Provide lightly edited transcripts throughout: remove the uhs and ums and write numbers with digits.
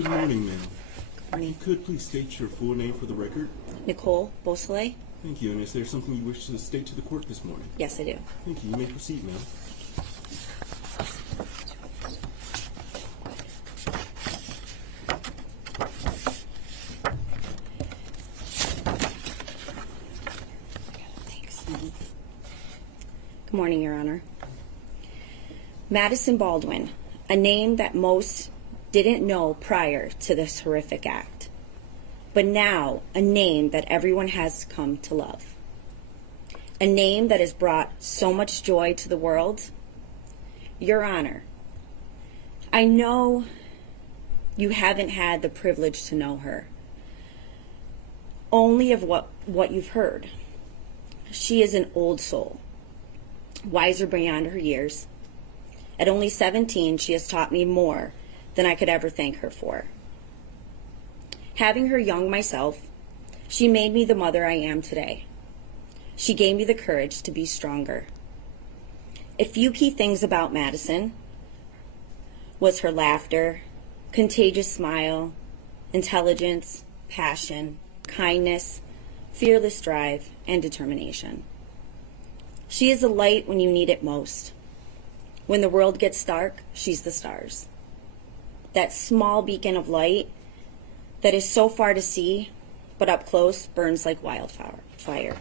Good morning, ma'am. Morning. If you could please state your full name for the record. Nicole Beausoleil? Thank you. And is there something you wish to state to the court this morning? Yes, I do. Thank you. You may proceed, ma'am. Thanks. Good morning, Your Honor. Madison Baldwin, a name that most didn't know prior to this horrific act, but now a name that everyone has come to love. A name that has brought so much joy to the world. Your Honor, I know you haven't had the privilege to know her, only of what you've heard. She is an old soul, wiser beyond her years. At only 17, she has taught me more than I could ever thank her for. Having her young myself, she made me the mother I am today. She gave me the courage to be stronger. A few key things about Madison was her laughter, contagious smile, intelligence, passion, kindness, fearless drive, and determination. She is a light when you need it most. When the world gets dark, she's the stars. That small beacon of light that is so far to see, but up close burns like wildfire.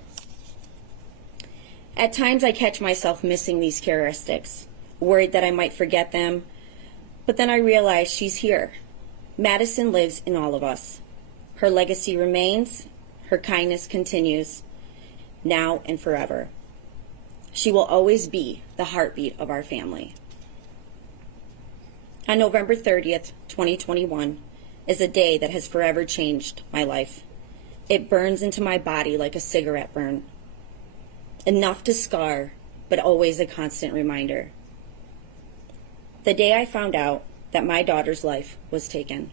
At times I catch myself missing these characteristics, worried that I might forget them, but then I realize she's here. Madison lives in all of us. Her legacy remains, her kindness continues, now and forever. She will always be the heartbeat of our family. On November 30th, 2021, is a day that has forever changed my life. It burns into my body like a cigarette burn. Enough to scar, but always a constant reminder. The day I found out that my daughter's life was taken.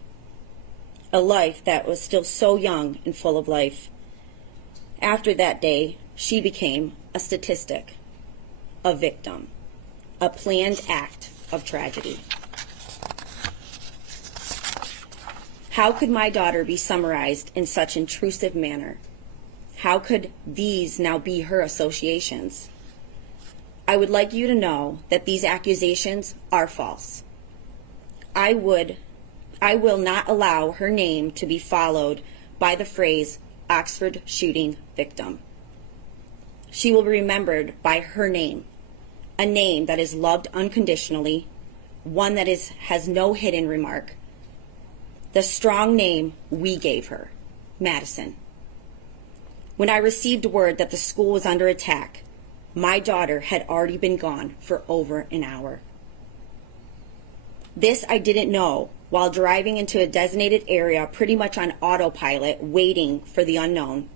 A life that was still so young and full of life. After that day, she became a statistic, a victim, a planned act of tragedy. How could my daughter be summarized in such intrusive manner? How could these now be her associations? I would like you to know that these accusations are false. I will not allow her name to be followed by the phrase Oxford shooting victim. She will be remembered by her name, a name that is loved unconditionally, one that has no hidden remark. The strong name we gave her, Madison. When I received word that the school was under attack, my daughter had already been gone for over an hour. This I didn't know while driving into a designated area pretty much on autopilot, waiting for the unknown.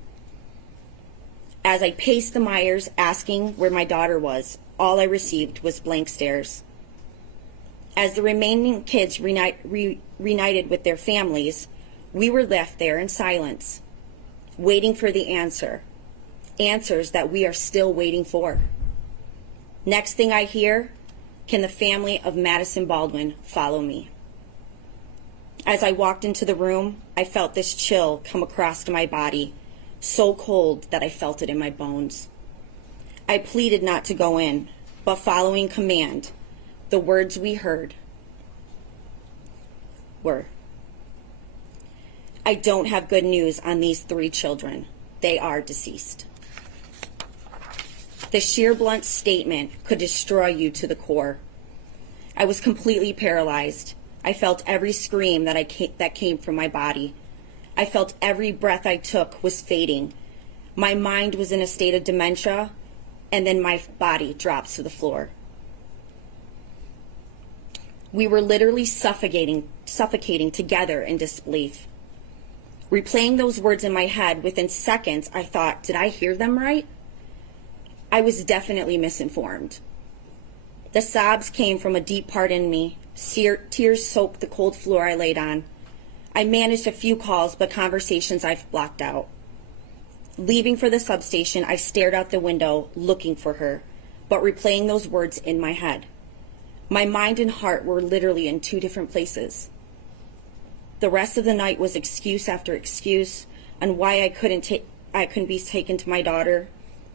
As I paced the Myers asking where my daughter was, all I received was blank stares. As the remaining kids reunited with their families, we were left there in silence, waiting for the answers that we are still waiting for. Next thing I hear, can the family of Madison Baldwin follow me? As I walked into the room, I felt this chill come across my body, so cold that I felt it in my bones. I pleaded not to go in, but following command, the words we heard were, I don't have good news on these 3 children. They are deceased. The sheer blunt statement could destroy you to the core. I was completely paralyzed. I felt every scream that came from my body. I felt every breath I took was fading. My mind was in a state of dementia, and then my body drops to the floor. We were literally suffocating together in disbelief. Replaying those words in my head, within seconds, I thought, did I hear them right? I was definitely misinformed. The sobs came from a deep part in me. Tears soaked the cold floor I laid on. I managed a few calls, but conversations I've blocked out. Leaving for the substation, I stared out the window, looking for her, but replaying those words in my head. My mind and heart were literally in 2 different places. The rest of the night was excuse after excuse on why I couldn't be taken to my daughter.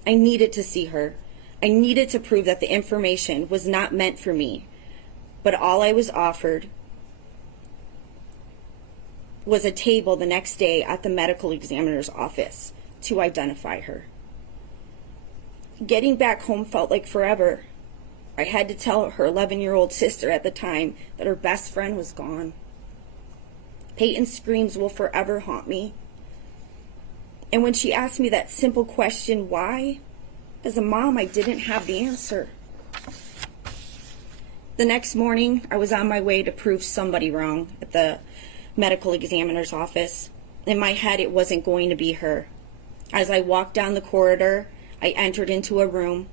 I needed to see her. I needed to prove that the information was not meant for me. But all I was offered was a table the next day at the medical examiner's office to identify her. Getting back home felt like forever. I had to tell her 11-year-old sister at the time that her best friend was gone. Peyton's screams will forever haunt me. And when she asked me that simple question, why? As a mom, I didn't have the answer. The next morning, I was on my way to prove somebody wrong at the medical examiner's office. In my head, it wasn't going to be her. As I walked down the corridor, I entered into a room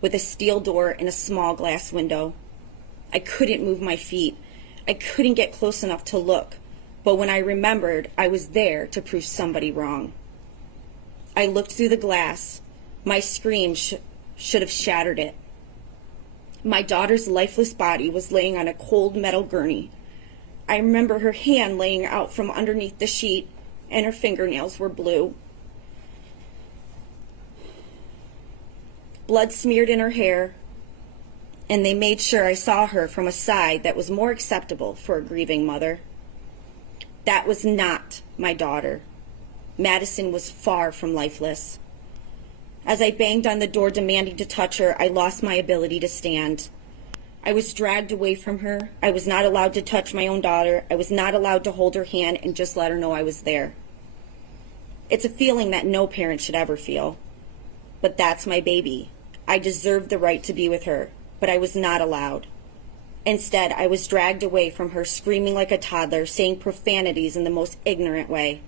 with a steel door and a small glass window. I couldn't move my feet. I couldn't get close enough to look. But when I remembered, I was there to prove somebody wrong. I looked through the glass. My scream should have shattered it. My daughter's lifeless body was laying on a cold metal gurney. I remember her hand laying out from underneath the sheet, and her fingernails were blue. Blood smeared in her hair, and they made sure I saw her from a side that was more acceptable for a grieving mother. That was not my daughter. Madison was far from lifeless. As I banged on the door demanding to touch her, I lost my ability to stand. I was dragged away from her. I was not allowed to touch my own daughter. I was not allowed to hold her hand and just let her know I was there. It's a feeling that no parent should ever feel. But that's my baby. I deserved the right to be with her, but I was not allowed. Instead, I was dragged away from her, screaming like a toddler, saying profanities in the most ignorant way.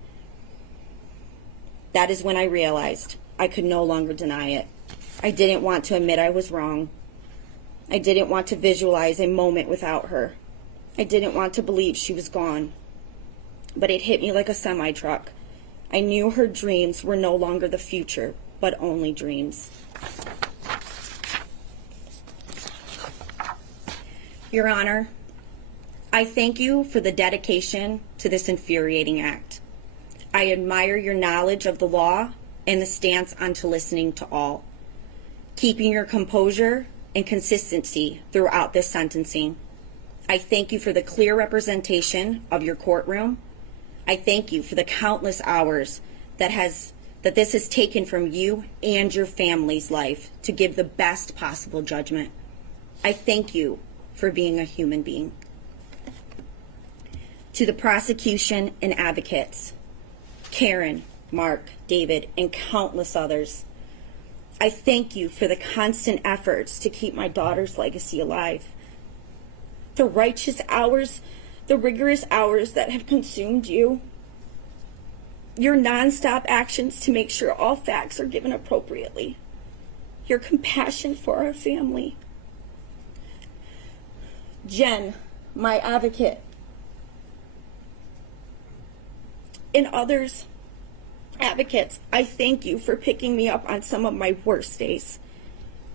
That is when I realized I could no longer deny it. I didn't want to admit I was wrong. I didn't want to visualize a moment without her. I didn't want to believe she was gone. But it hit me like a semi-truck. I knew her dreams were no longer the future, but only dreams. Your Honor, I thank you for the dedication to this infuriating act. I admire your knowledge of the law and the stance onto listening to all, keeping your composure and consistency throughout this sentencing. I thank you for the clear representation of your courtroom. I thank you for the countless hours that this has taken from you and your family's life to give the best possible judgment. I thank you for being a human being. To the prosecution and advocates, Karen, Mark, David, and countless others, I thank you for the constant efforts to keep my daughter's legacy alive. The righteous hours, the rigorous hours that have consumed you, your nonstop actions to make sure all facts are given appropriately, your compassion for our family. Jen, my advocate, and others, advocates, I thank you for picking me up on some of my worst days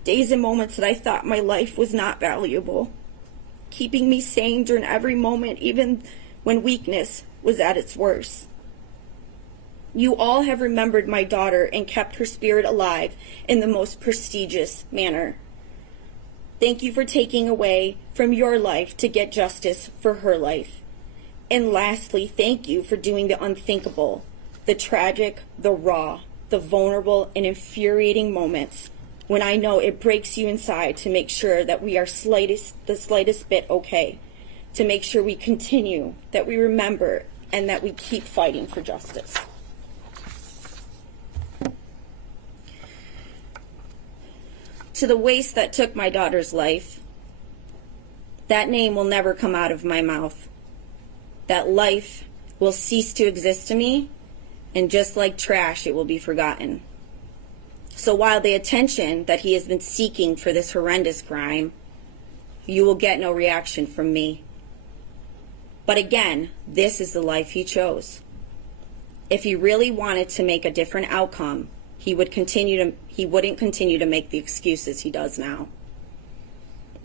and moments that I thought my life was not valuable, keeping me sane during every moment, even when weakness was at its worst. You all have remembered my daughter and kept her spirit alive in the most prestigious manner. Thank you for taking away from your life to get justice for her life. And lastly, thank you for doing the unthinkable, the tragic, the raw, the vulnerable, and infuriating moments when I know it breaks you inside to make sure that we are the slightest bit okay, to make sure we continue, that we remember, and that we keep fighting for justice. To the waste that took my daughter's life, that name will never come out of my mouth. That life will cease to exist to me, and just like trash, it will be forgotten. So while the attention that he has been seeking for this horrendous crime, you will get no reaction from me. But again, this is the life he chose. If he really wanted to make a different outcome, he wouldn't continue to make the excuses he does now.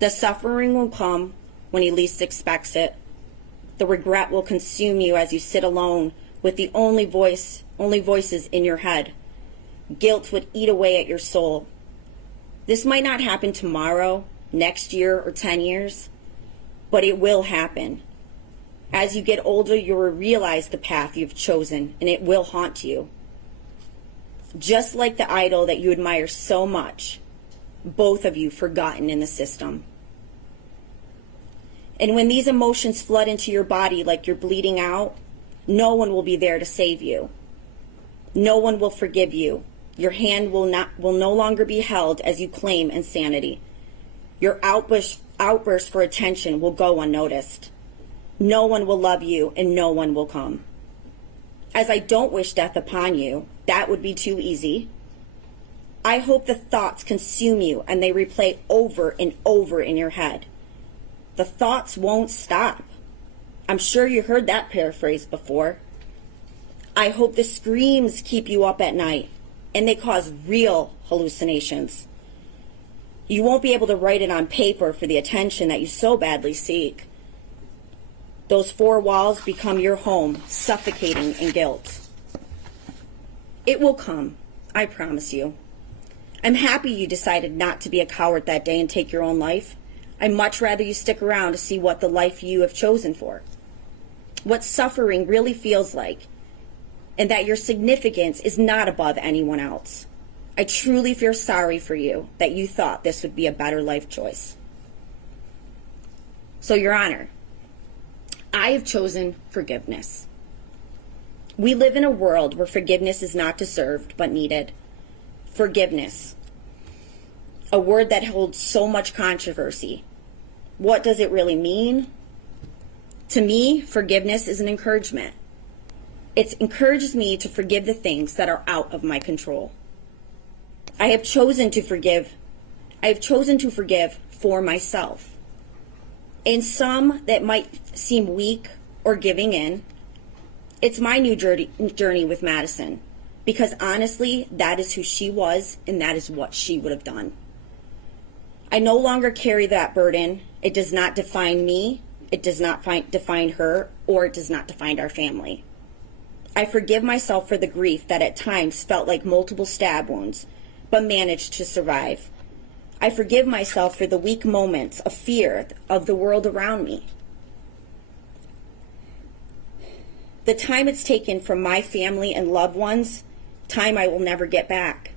The suffering will come when he least expects it. The regret will consume you as you sit alone with the only voices in your head. Guilt would eat away at your soul. This might not happen tomorrow, next year, or 10 years, but it will happen. As you get older, you will realize the path you've chosen, and it will haunt you. Just like the idol that you admire so much, both of you forgotten in the system. And when these emotions flood into your body like you're bleeding out, no one will be there to save you. No one will forgive you. Your hand will no longer be held as you claim insanity. Your outburst for attention will go unnoticed. No one will love you, and no one will come. As I don't wish death upon you, that would be too easy. I hope the thoughts consume you and they replay over and over in your head. The thoughts won't stop. I'm sure you heard that paraphrase before. I hope the screams keep you up at night and they cause real hallucinations. You won't be able to write it on paper for the attention that you so badly seek. Those four walls become your home, suffocating in guilt. It will come, I promise you. I'm happy you decided not to be a coward that day and take your own life. I'd much rather you stick around to see what the life you have chosen for. What suffering really feels like, and that your significance is not above anyone else. I truly feel sorry for you that you thought this would be a better life choice. So, Your Honor, I have chosen forgiveness. We live in a world where forgiveness is not deserved but needed. Forgiveness, a word that holds so much controversy. What does it really mean? To me, forgiveness is an encouragement. It encourages me to forgive the things that are out of my control. I have chosen to forgive. I have chosen to forgive for myself. In some that might seem weak or giving in, it's my new journey with Madison, because honestly, that is who she was and that is what she would have done. I no longer carry that burden. It does not define me, it does not define her, or it does not define our family. I forgive myself for the grief that at times felt like multiple stab wounds, but managed to survive. I forgive myself for the weak moments of fear of the world around me. The time it's taken from my family and loved ones, time I will never get back.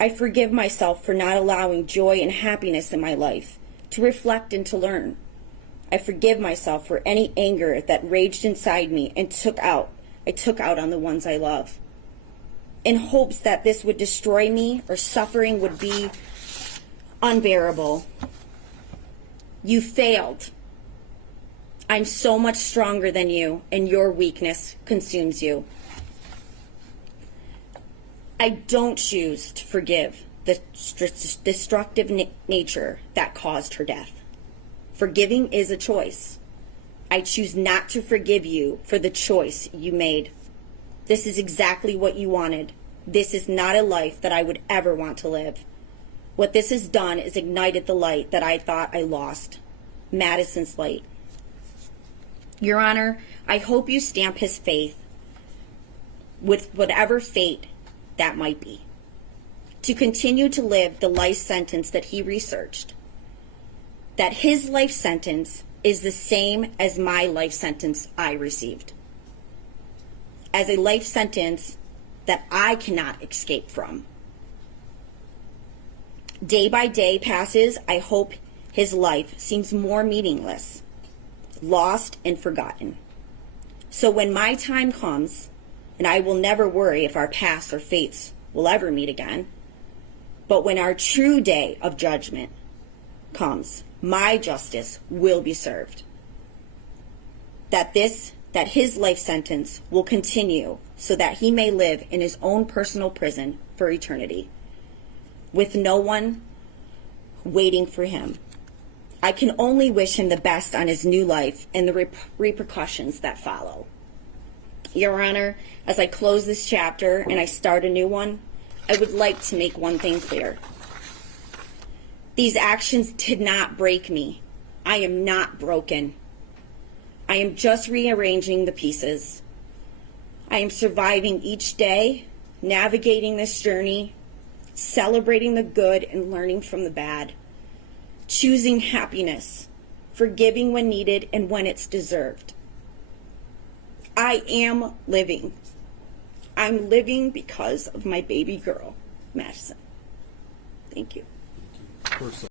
I forgive myself for not allowing joy and happiness in my life, to reflect and to learn. I forgive myself for any anger that raged inside me and I took out on the ones I love, in hopes that this would destroy me or suffering would be unbearable. You failed. I'm so much stronger than you, and your weakness consumes you. I don't choose to forgive the destructive nature that caused her death. Forgiving is a choice. I choose not to forgive you for the choice you made. This is exactly what you wanted. This is not a life that I would ever want to live. What this has done is ignited the light that I thought I lost. Madison's light. Your Honor, I hope you stamp his faith with whatever fate that might be, to continue to live the life sentence that he researched. That his life sentence is the same as my life sentence I received. As a life sentence that I cannot escape from. Day by day passes, I hope his life seems more meaningless, lost and forgotten. So when my time comes, and I will never worry if our paths or fates will ever meet again, but when our true day of judgment comes, my justice will be served. That his life sentence will continue so that he may live in his own personal prison for eternity, with no one waiting for him. I can only wish him the best on his new life and the repercussions that follow. Your Honor, as I close this chapter and I start a new one, I would like to make one thing clear. These actions did not break me. I am not broken. I am just rearranging the pieces. I am surviving each day, navigating this journey, celebrating the good and learning from the bad, choosing happiness, forgiving when needed and when it's deserved. I am living. I'm living because of my baby girl, Madison. Thank you. Of course.